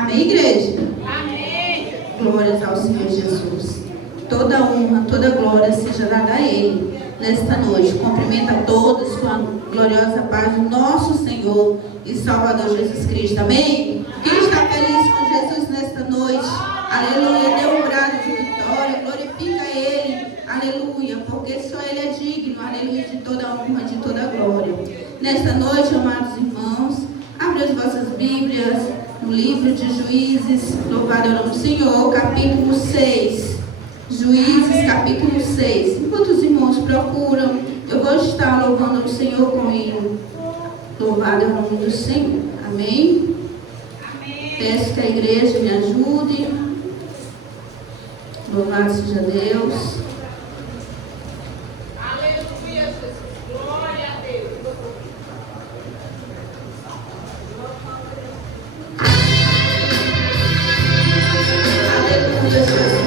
Amém, igreja? Amém. Glórias ao Senhor Jesus. Toda honra, toda glória seja dada a Ele nesta noite. Cumprimento a todos com a gloriosa paz do nosso Senhor e Salvador Jesus Cristo. Amém? Quem está feliz com Jesus nesta noite? Aleluia. Dê um brado de vitória. Glorifica Ele. Aleluia. Porque só Ele é digno. Aleluia. De toda honra, de toda glória. Nesta noite, amados irmãos, abre as vossas Bíblias no livro de Juízes. Louvado é o nome do Senhor. Capítulo 6. Juízes, capítulo 6. Enquanto os irmãos procuram, eu vou estar louvando o Senhor com ele. Louvado é o nome do Senhor. Amém? Amém. Peço que a igreja me ajude. Louvado seja Deus. Aleluia, Jesus. Glória a Deus. Aleluia, Jesus.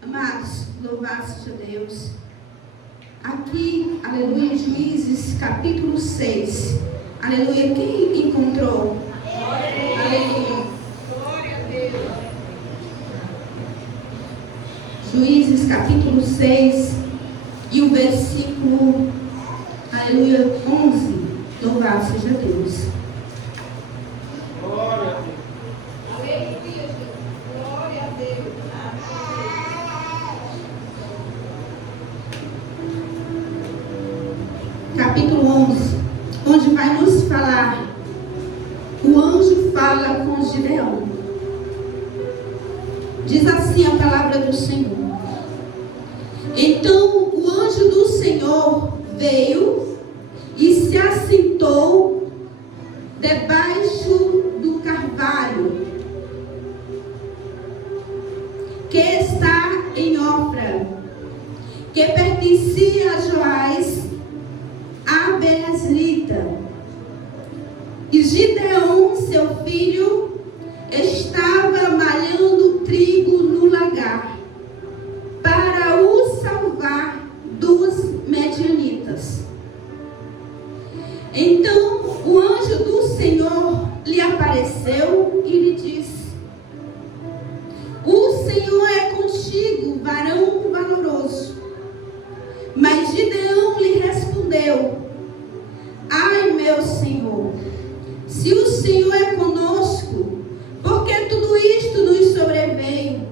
Amados, louvado seja Deus. Aqui, aleluia, Juízes capítulo 6. Aleluia, quem encontrou? Aleluia. Glória a Deus. Juízes capítulo 6 e o versículo, aleluia, 11. Louvado seja Deus. Glória a Deus. Aleluia, Jesus. Glória a Deus. Capítulo 11, onde vai nos falar, o anjo fala com Gideão. Diz assim a palavra do Senhor. Então o anjo do Senhor veio e se assentou debaixo do carvalho que está em Ofra, que pertencia a Joás, a Benezrita. E Gideão, seu filho, estava malhando trigo no lagar para o salvar dos medianitas. Então o anjo do Senhor lhe apareceu e lhe disse: o Senhor é contigo, varão valoroso. Mas Gideão lhe respondeu: ai, meu Senhor, se o Senhor é conosco, por que tudo isto nos sobreveio?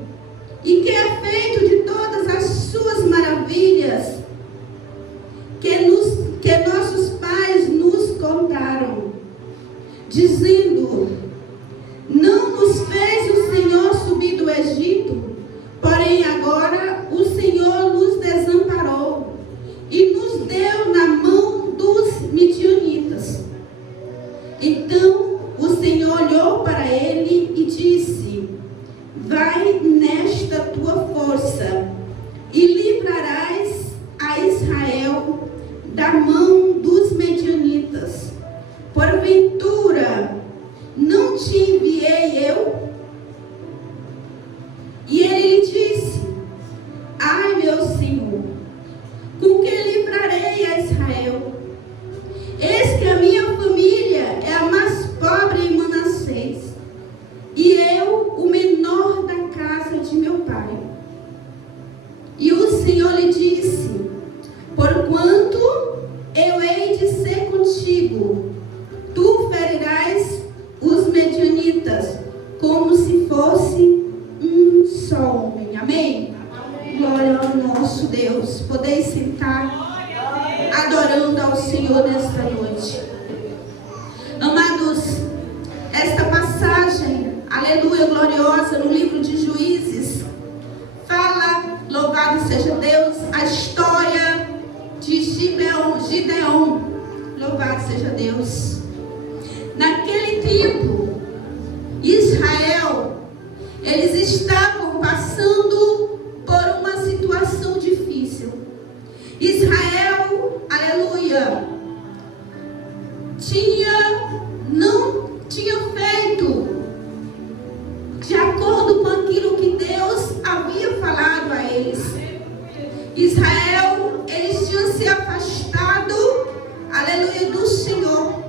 E que é feito de todas as suas maravilhas que nossos pais nos contaram, dizendo: não nos fez o Senhor subir do Egito, porém agora o Senhor nos desamparou e nos deu na mão dos midianitas. Então o Senhor olhou para ele e disse: vai nesta tua força e livrarás a Israel da mão dos medianitas. Porventura não te enviei eu? E ele lhe disse: ai, meu Senhor, com que livrarei a Israel? Eis que a minha família é a mais pobre em Manassés, e eu o menor da casa de meu pai. E o Senhor lhe disse: porquanto eu hei de ser contigo, tu ferirás os medianitas como se fosse um só homem. Amém? Glória ao nosso Deus. Podeis sentar, adorando ao Senhor nesta noite. Amados, esta passagem, aleluia, gloriosa, no livro de Juízes, fala, louvado seja Deus, a história de Gideão. Louvado seja Deus. Naquele tempo, Israel, eles estavam passando por uma situação difícil. Israel, aleluia, não tinha feito de acordo com aquilo que Deus havia falado a eles. Israel, eles tinham se afastado, aleluia, do Senhor.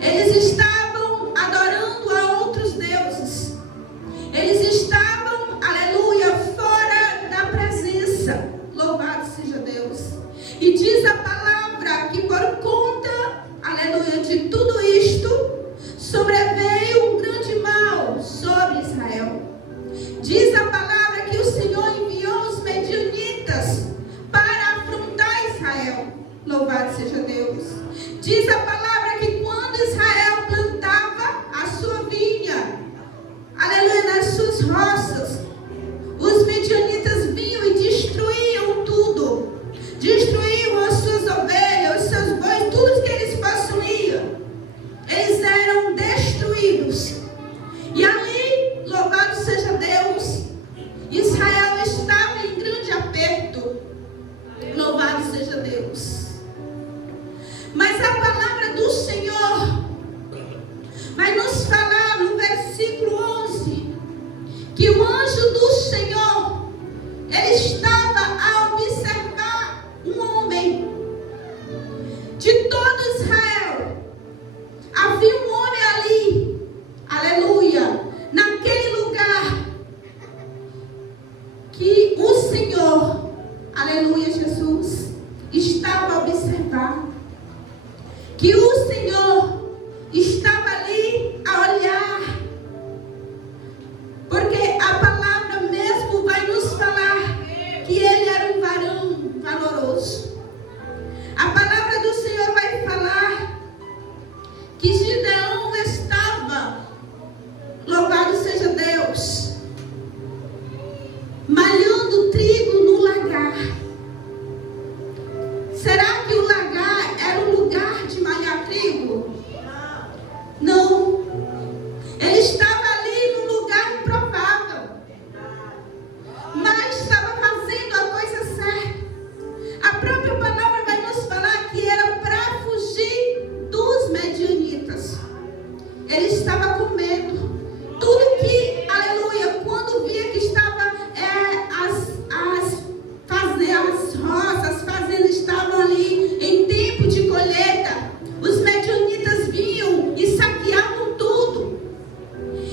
Eles estavam adorando a outros deuses. Eles estavam, aleluia, fora da presença. Louvado seja Deus. E diz a palavra que por conta, aleluia, de tudo isto, sobreveio um grande mal sobre Israel. Diz a palavra que o Senhor enviou os medianitas para afrontar Israel. Louvado seja Deus. Diz a palavra que quando Israel plantava a sua vinha, aleluia, nas suas roças, os medianitas vinham e destruíam tudo. Destruíam as suas ovelhas, os seus bois, tudo que eles possuíam. Eles eram destruídos. E ali, louvado seja Deus, Israel estava em grande aperto. Louvado seja Deus. Mas a palavra do Senhor vai nos falar no versículo 11 que o anjo do Senhor de todo Israel. Havia um homem ali, aleluia, naquele lugar, que o Senhor, aleluia, Jesus, estava a observar, que o Senhor estava ali a olhar, porque a palavra mesmo vai nos falar que ele era um varão valoroso. A palavra do Senhor vai falar que Gideão estava, louvado seja Deus, malhando trigo no lagar. Será que o lagar era um lugar de malhar trigo? Não. Ele estava ali num lugar improvável, mas estava fazendo a coisa certa. A própria palavra vai nos falar que era para fugir dos medianitas. Ele estava com medo. Tudo que, aleluia, quando via que estava as roças, as fazendas estavam ali em tempo de colheita, os medianitas vinham e saqueavam tudo.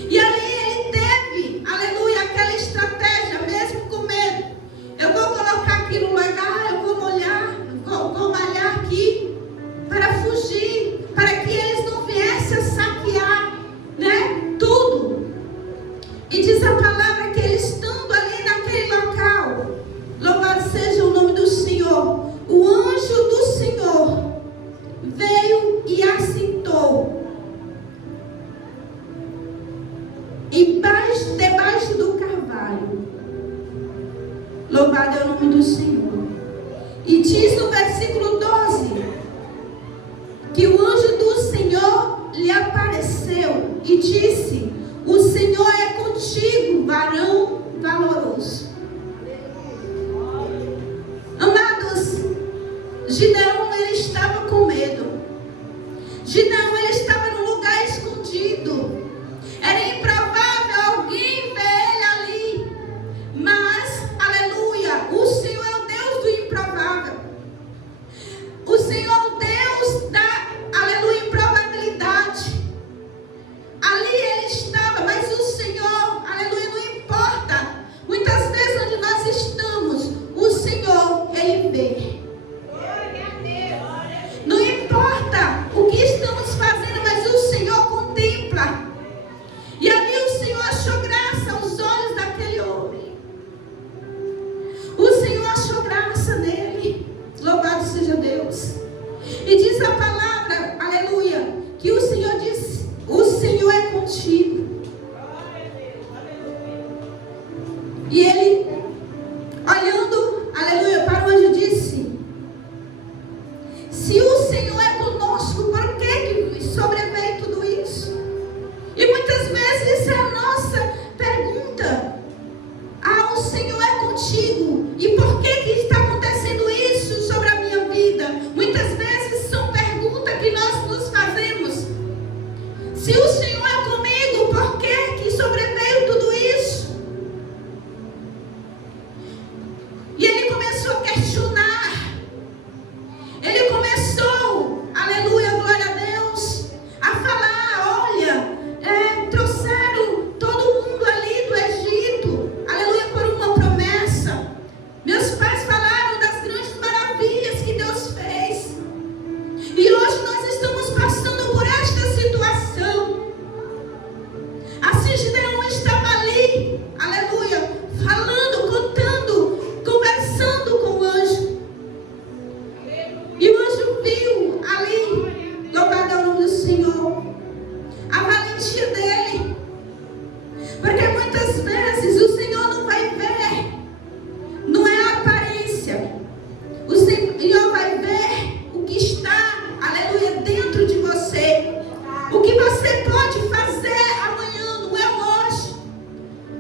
E ali ele teve, aleluia, aquela estratégia, mesmo com medo. Eu vou colocar aqui no lagar, eu vou malhar aqui para fugir, para que eles não viessem a saquear, né, tudo. E diz a palavra que ele estando ali naquele local, louvado seja o nome do Senhor, o anjo do Senhor veio e assentou debaixo do carvalho. Louvado é o nome do Senhor. E diz no versículo 12 que o anjo do Senhor lhe apareceu e disse: o Senhor é contigo, varão valoroso. Amados, Gideão, ele estava com medo. Gideão, ele estava num lugar escondido. Era improvável alguém ver ele ali. Mas, aleluia, o Senhor é o Deus do improvável. O Senhor é o Deus da, aleluia, improbabilidade. Ali ele estava, mas o Senhor, aleluia, não importa. Muitas vezes onde nós estamos, o Senhor, ele vê. Não importa o que estamos fazendo, mas o Senhor contempla. E ali o Senhor achou graça aos olhos daquele homem. O Senhor achou graça nele. Louvado seja Deus. E diz a palavra, aleluia, que o Senhor disse: o Senhor é contigo. E ele, olhando, aleluia, para o anjo, disse: se o Senhor é conosco, por que sobreveio tudo isso? E muitas vezes essa é a nossa pergunta. Ah, o Senhor é contigo, e por que está acontecendo isso sobre a minha vida? Muitas vezes são perguntas que nós nos fazemos. Se o Senhor é comigo, por que sobreveio tudo isso? E ele começou a questionar. Ele começou, aleluia, glória a Deus, a falar: olha, trouxeram todo mundo ali do Egito, aleluia, por uma promessa. Meus pais falaram das grandes maravilhas que Deus fez. E hoje nós estamos passando por esta situação. Assim Gideão estava ali, aleluia, falando, contando, conversando com o anjo. E o anjo viu ali, louvado é o nome do Senhor, a valentia dele. Porque muitas vezes o Senhor não vai ver, não é a aparência. O Senhor vai ver o que está, aleluia, dentro de você. O que você pode fazer amanhã, não é hoje.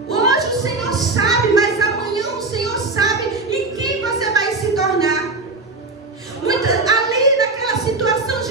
Hoje o Senhor sabe, mas amanhã o Senhor sabe em quem você vai se tornar. Ali naquela situação,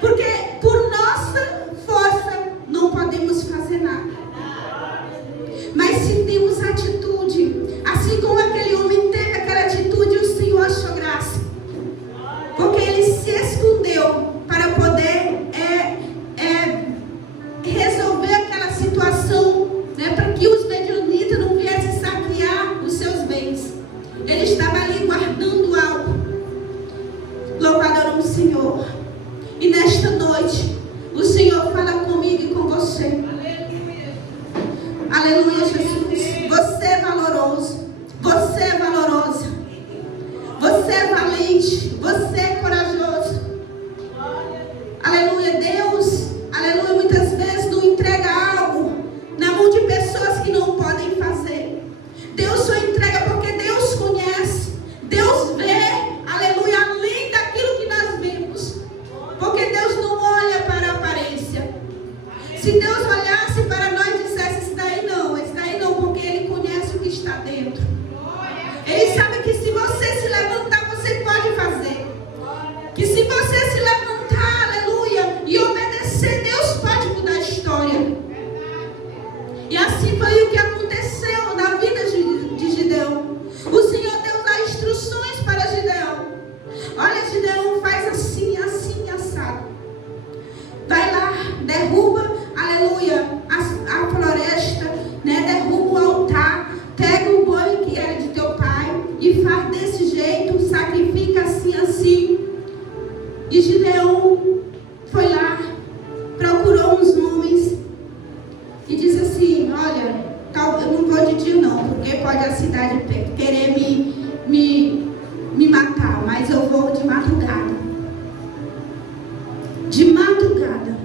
Porque por nossa força não podemos fazer nada. Mas se temos atitude, assim como aquele homem teve aquela atitude, o Senhor achou graça. Porque ele se escondeu para poder resolver aquela situação, né, para que os medianitas não viessem saquear os seus bens. Ele estava ali guardando algo. Louvado era o Senhor. E nesta noite, o Senhor fala comigo e com você. Aleluia, Jesus. Você é valoroso. Você é valorosa. Você é valente. Você é corajoso. Aleluia, Deus. Aleluia, muitas vezes não entrega algo na mão de pessoas que não podem fazer. Deus só entrega porque Deus conhece. Deus vê. Aleluia, além daquilo que nós vemos. Porque Deus não olha para a aparência. Se Deus olhasse para nós e dissesse: esse daí não, porque Ele conhece o que está dentro. Ele sabe que se você se levantar, você pode fazer. Que se você se levantar, aleluia, e obedecer, Deus pode mudar a história. E assim foi o que aconteceu na vida de Gideão. O Senhor deu as instruções para Gideão. Olha, Gideão, faz assim, assim, assado. Vai lá, derruba, aleluia, a floresta, né? Derruba o altar, pega o boi que era de teu pai e faz desse jeito, sacrifica assim, assim. E Gideão foi lá, procurou uns homens e disse assim: olha, eu não vou de dia não, porque pode a cidade querer me matar, mas eu vou de madrugada. De madrugada.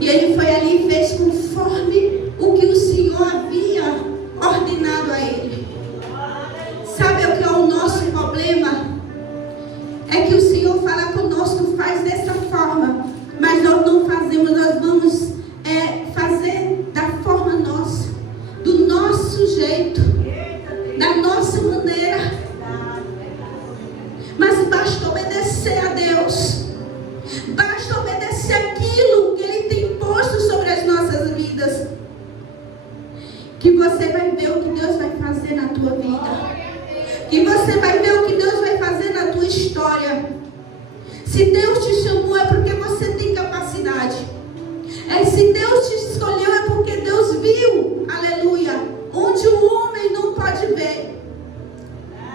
E ele foi ali e fez conforme o que o Senhor havia ordenado a ele. Sabe o que é o nosso problema? É que o Senhor fala conosco, faz dessa forma, mas nós não fazemos. Nós vamos fazer da forma nossa, do nosso jeito, da nossa maneira. Mas basta obedecer a Deus. Basta obedecer aquilo que Ele tem posto sobre as nossas vidas, que você vai ver o que Deus vai fazer na tua vida. Que você vai ver o que Deus vai fazer na tua história. Se Deus te chamou, é porque você tem capacidade. Se Deus te escolheu, é porque Deus viu, aleluia, onde o homem não pode ver.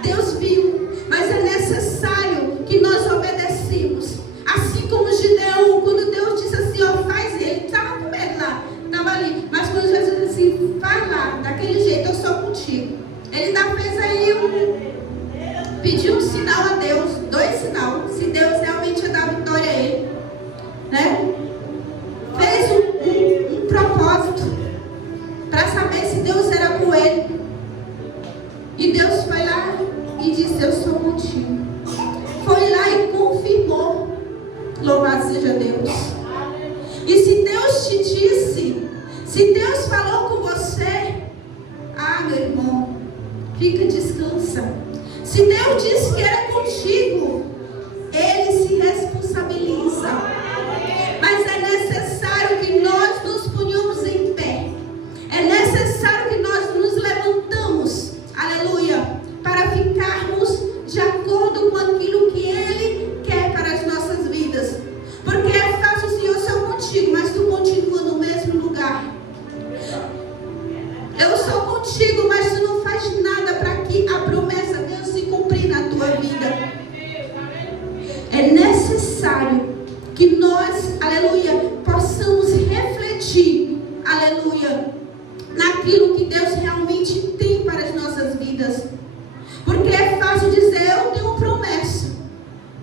Deus viu, mas é necessário que nós obedecemos. Assim como Gideão, quando Deus disse assim, ó, faz, ele estava com medo lá, estava ali. Mas quando Jesus disse assim, faz lá, daquele jeito, eu sou contigo. Ele ainda fez aí pediu um sinal a Deus, 2 sinais, se Deus realmente ia dar vitória a ele, né? Fez um propósito para saber se Deus era com ele. E Deus foi lá e disse: eu sou contigo. Foi lá e confirmou. Louvado seja Deus. E se Deus te disse, se Deus falou com você, meu irmão, fica, descansa. Se Deus disse que era contigo, Ele se responsabiliza. Mas é necessário que nós nos ponhamos em pé. É necessário que nós nos levantamos, aleluia, para ficarmos de acordo com aquilo que Ele quer para as nossas vidas. Porque é fácil, Senhor, eu sou contigo, mas tu continua no mesmo lugar. Eu sou contigo, mas tu não faz nada para que a promessa venha se cumprir na tua vida. É necessário que nós, aleluia, possamos refletir, aleluia, naquilo que Deus realmente tem para as nossas vidas. Porque é fácil dizer: eu tenho promessa,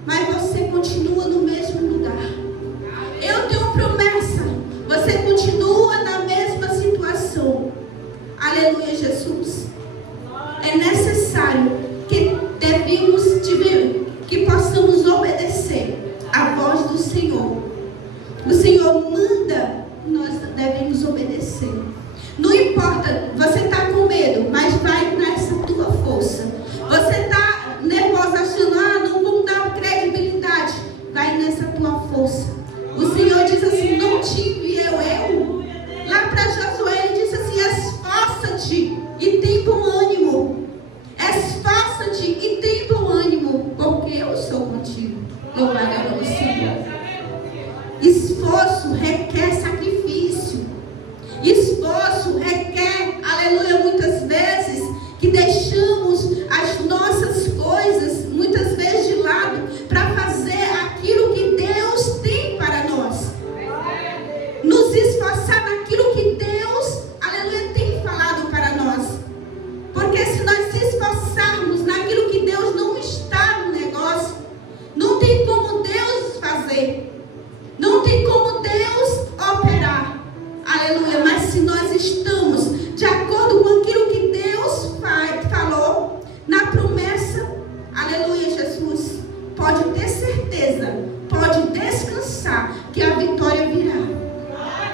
mas você continua no mesmo lugar. Eu tenho promessa, você continua na mesma situação. Aleluia, Jesus. É necessário que possamos obedecer a voz do Senhor. O Senhor manda, nós devemos obedecer. Não importa, você está com medo, mas vai nessa tua força. Você está nervoso, achando, não vamos dar credibilidade. Vai nessa tua força. assim, não te enviei eu? Lá para Josué ele disse assim, esforça-te e tem bom ânimo. Esforça-te e tem bom ânimo, porque eu sou contigo. Louvado é o nome do Senhor. Esforço requer sacrifício. Esforço requer, aleluia, muitas vezes que deixamos as nossas coisas, muitas vezes de lado, para fazer aquilo que Deus tem para nós. Nos esforçar naquilo que Deus, aleluia, tem falado para nós. Porque se nós se esforçarmos naquilo que Deus não está no negócio, não tem como Deus fazer. Não tem como Deus operar. Aleluia. Mas se nós estamos de acordo com aquilo que Deus falou, na promessa, aleluia, Jesus, pode ter certeza, pode descansar que a vitória virá.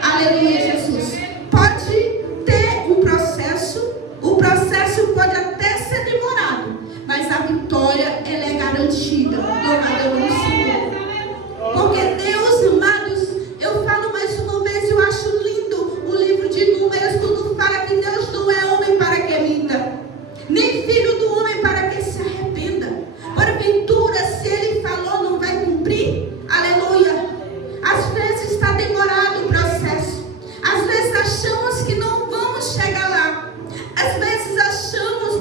Aleluia, Jesus. Pode ter um processo, o processo pode até ser demorado, mas a vitória, ela é garantida. Louvado é o nome do Senhor. Porque Deus, amados, eu falo mais uma vez, eu acho lindo o livro de Números, quando fala que Deus não é homem para que minta, nem filho do homem para que se arrependa. Porventura, se ele falou, não vai cumprir? Aleluia. Às vezes está demorado o processo. Às vezes achamos que não vamos chegar lá. Às vezes achamos,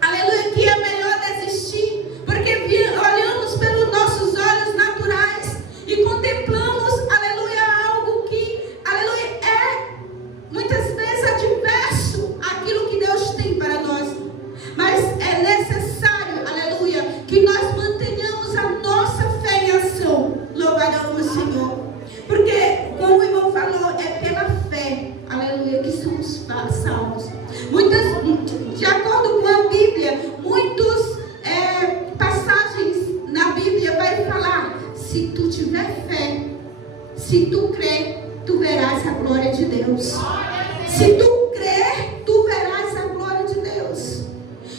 aleluia, que é melhor desistir, porque olhamos pelos nossos olhos naturais e contemplamos, aleluia, algo que, aleluia, é muitas vezes adverso àquilo que Deus tem para nós. Mas é necessário, aleluia, que nós mantenhamos a nossa fé em ação. Louvado é o nome do Senhor. Porque, como o irmão falou, é pela fé, aleluia, que somos salvos. De acordo com a Bíblia, muitas passagens na Bíblia vai falar: se tu tiver fé, se tu crer, tu verás a glória de Deus. Se tu crer, tu verás a glória de Deus.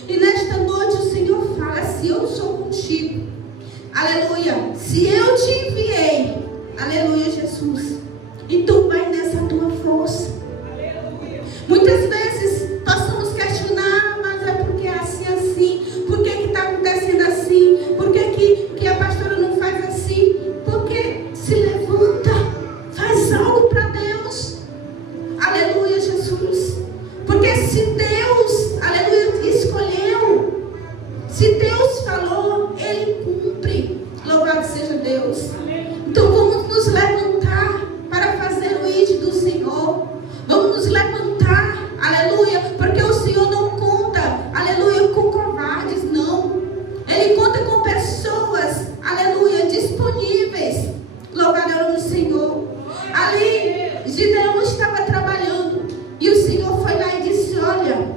E nesta noite o Senhor fala: se eu sou contigo, aleluia, se eu te enviei, aleluia, Jesus, então vai nessa tua força. Muitas vezes possamos questionar, mas é porque é assim, por que está acontecendo assim, por que a pastora não faz assim? Porque se levanta, faz algo para Deus. Aleluia, Jesus. Porque se Deus, aleluia, escolheu, se Deus falou, Ele cumpre. Louvado seja Deus. Então vamos nos levantar para fazer o ID do Senhor. Vamos nos levantar, aleluia, porque o Senhor não conta, aleluia, com covardes, não. Ele conta com pessoas, aleluia, disponíveis. Louvado é o nome do Senhor. Ali, Gideão estava trabalhando e o Senhor foi lá e disse: olha,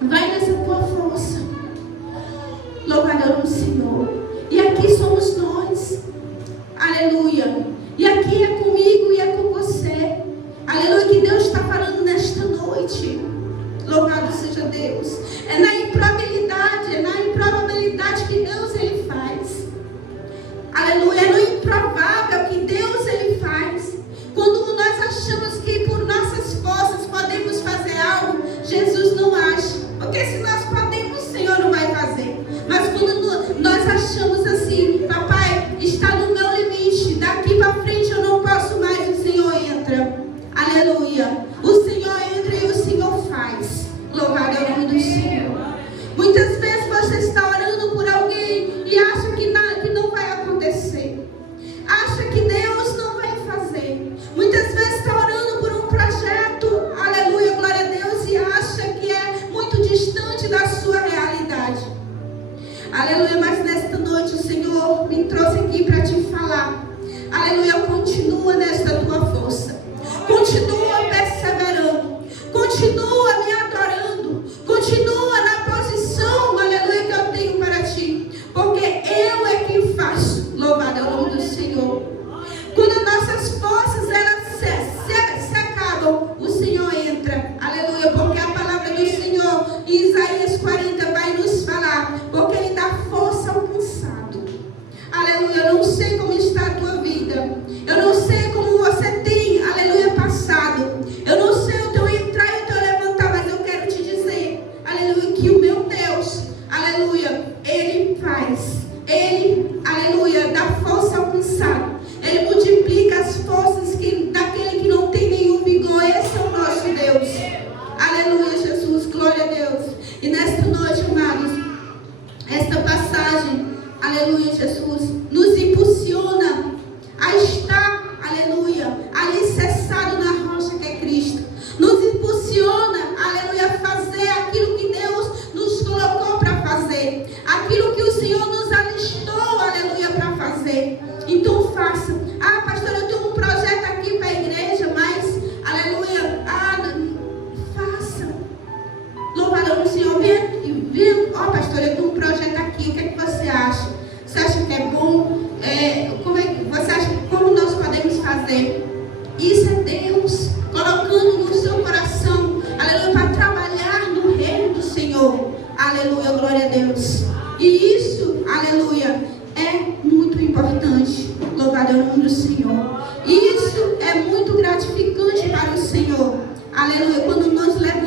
vai nessa tua força. Louvado é o nome do Senhor. E aqui somos nós. Aleluia. E aqui é comigo e é com você. Aleluia, que Deus está falando nesta noite. Louvado seja Deus. É na improbabilidade que Deus, Ele faz. Aleluia, é no improvável que Deus, Ele faz. Quando nós achamos que por nossas forças podemos fazer algo, Jesus não acha. Porque se nós podemos, o Senhor não vai fazer. Mas quando nós achamos assim: papai, está no meu limite, Deus. E isso, aleluia, é muito importante. Louvado é o nome do Senhor. Isso é muito gratificante para o Senhor. Aleluia. Quando nós levamos